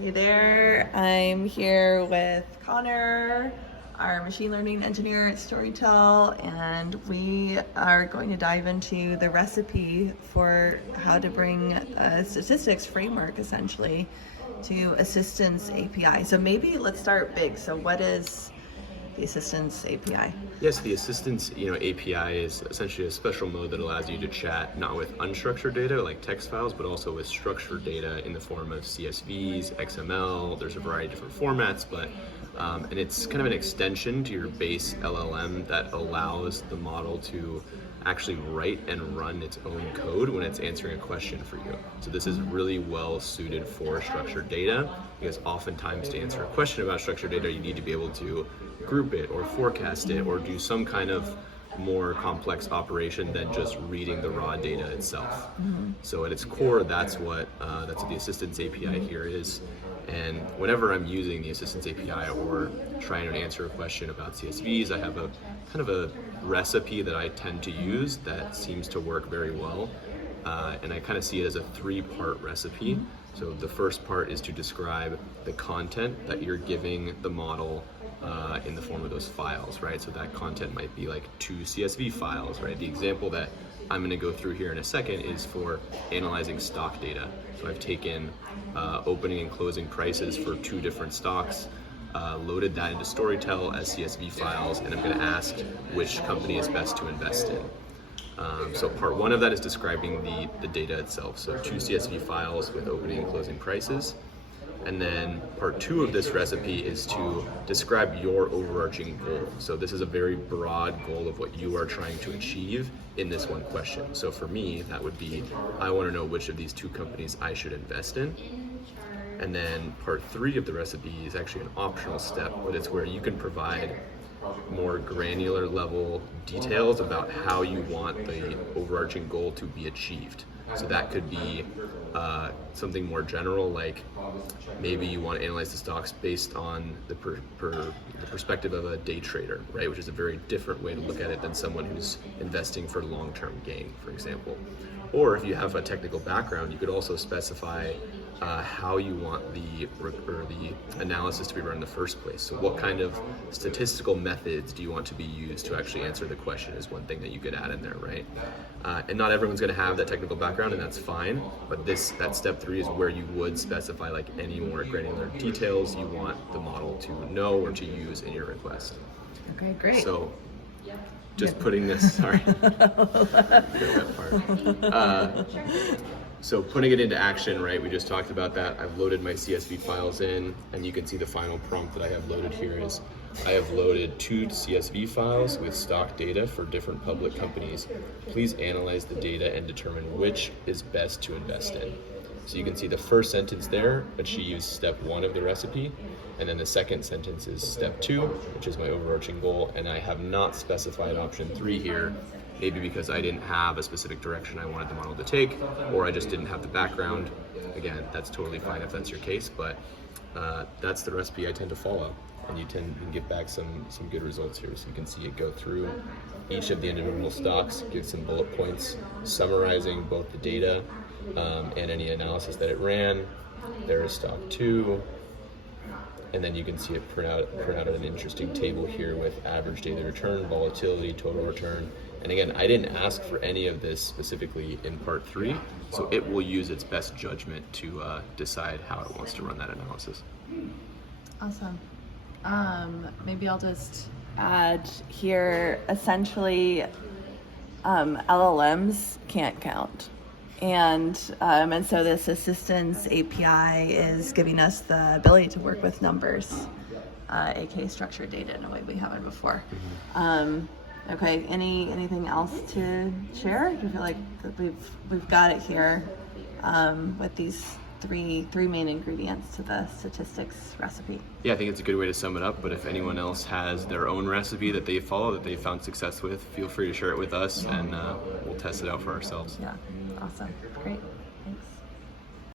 Hey there, I'm here with Connor, our machine learning engineer at Storytel, and we are going to dive into the recipe for how to bring a statistics framework essentially to Assistance API. So maybe let's start big. So what is the Assistance API? Yes, the Assistance API is essentially a special mode that allows you to chat not with unstructured data like text files, but also with structured data in the form of CSVs, XML. There's a variety of different formats, and it's kind of an extension to your base LLM that allows the model to actually write and run its own code when it's answering a question for you. So this is really well suited for structured data, because oftentimes to answer a question about structured data, you need to be able to group it or forecast it or do some kind of more complex operation than just reading the raw data itself. So at its core, that's what the Assistance API here is. And whenever I'm using the Assistance API or trying to answer a question about CSVs, I have a kind of a recipe that I tend to use that seems to work very well. And I kind of see it as a 3-part recipe. So the first part is to describe the content that you're giving the model in the form of those files, right? So that content might be like 2 CSV files, right? The example that I'm going to go through here in a second is for analyzing stock data. So I've taken opening and closing prices for 2 different stocks, loaded that into Storytel as CSV files, and I'm going to ask which company is best to invest in. So part 1 of that is describing the data itself. So 2 CSV files with opening and closing prices. And then part 2 of this recipe is to describe your overarching goal. So this is a very broad goal of what you are trying to achieve in this one question. So for me, that would be, I want to know which of these 2 companies I should invest in. And then part 3 of the recipe is actually an optional step, but it's where you can provide more granular level details about how you want the overarching goal to be achieved. So that could be something more general, like maybe you want to analyze the stocks based on the perspective of a day trader, right? Which is a very different way to look at it than someone who's investing for long-term gain, for example. Or if you have a technical background, you could also specify how you want the analysis to be run in the first place. So what kind of statistical methods do you want to be used to actually answer the question is one thing that you could add in there, right? And not everyone's going to have that technical background, and that's fine, but that step 3 is where you would specify like any more granular details you want the model to know or to use in your request. Okay, great. So just putting this, sorry. So putting it into action, right? We just talked about that. I've loaded my CSV files in, and you can see the final prompt that I have loaded here is I have loaded 2 CSV files with stock data for different public companies. Please analyze the data and determine which is best to invest in. So you can see the first sentence there achieves step 1 of the recipe, and then the second sentence is step 2, which is my overarching goal, and I have not specified option 3 here, maybe because I didn't have a specific direction I wanted the model to take, or I just didn't have the background. Again, that's totally fine if that's your case, but that's the recipe I tend to follow, and you can get back some good results here. So you can see it go through each of the individual stocks, give some bullet points summarizing both the data and any analysis that it ran. There is stock 2, and then you can see it print out an interesting table here with average daily return, volatility, total return. And again, I didn't ask for any of this specifically in part 3, so it will use its best judgment to decide how it wants to run that analysis. Awesome. Maybe I'll just add here, essentially, LLMs can't count. And so this Assistance API is giving us the ability to work with numbers, aka structured data in a way we haven't before. Okay, anything else to share? Do you feel like that we've got it here with these three main ingredients to the statistics recipe? Yeah, I think it's a good way to sum it up, but if anyone else has their own recipe that they follow, that they found success with, feel free to share it with us, and we'll test it out for ourselves. Yeah, awesome. Great. Thanks.